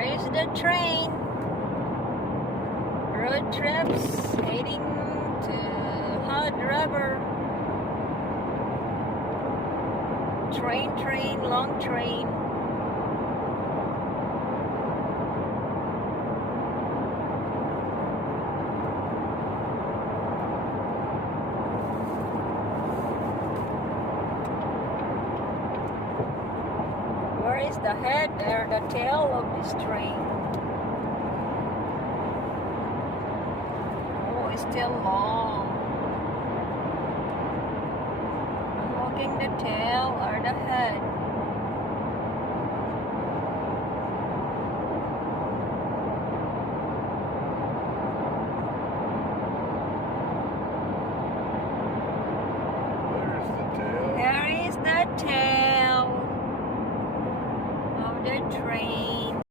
Where is the train? Road trips heading to Hard Rubber. Train, long train. Where is the head or the tail of this train? Oh, it's still long. I'm looking the tail or the head.